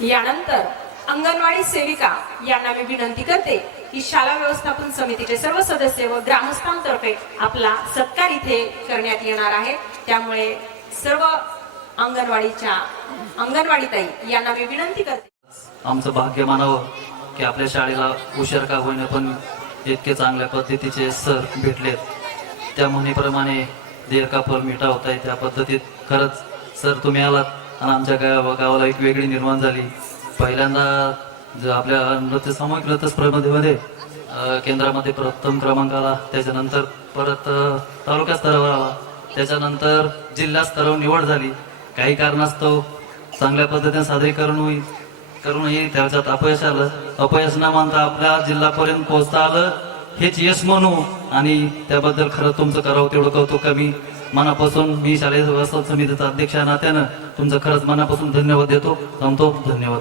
यानंतर अंगणवाडी सेविका यांना मी विनंती करते की शाळा व्यवस्थापन समितीचे सर्व सदस्य व ग्रामस्थांतर्फे आपला सत्कार इथे करण्यात येणार आहे। त्यामुळे सर्व अंगणवाडीताई यांना मी विनंती करते। आमचं भाग्य मानावं की आपल्या शाळेला उशीर का होईना पण इतके चांगल्या पद्धतीचे सर भेटलेत। त्या म्हणीप्रमाणे देर का फल मिठा होत आहे त्या पद्धतीत खरंच सर तुम्ही आलात आणि आमच्या गावाला एक वेगळी निर्माण झाली। पहिल्यांदा आपल्या नृत्य सामूहिक नृत्य स्पर्धेमध्ये केंद्रामध्ये प्रथम क्रमांक आला, त्याच्यानंतर परत तालुका स्तरावर आला, त्याच्यानंतर जिल्हा स्तरावर निवड झाली। काही कारणास्तव चांगल्या पद्धतीने सादरीकरण करूनही त्याच्यात अपयश आलं। अपयश न मानता आपल्या जिल्ह्यापर्यंत पोहोचता आलं हेच यश म्हणू आणि त्याबद्दल खरं तुमचं करावं तेवढं कौतुक कमी। मनापासून मी शालेय व्यवस्थापन समितीचा अध्यक्ष या नात्यानं तुमचं खरंच मनापासून धन्यवाद देतो। थांबतो। धन्यवाद।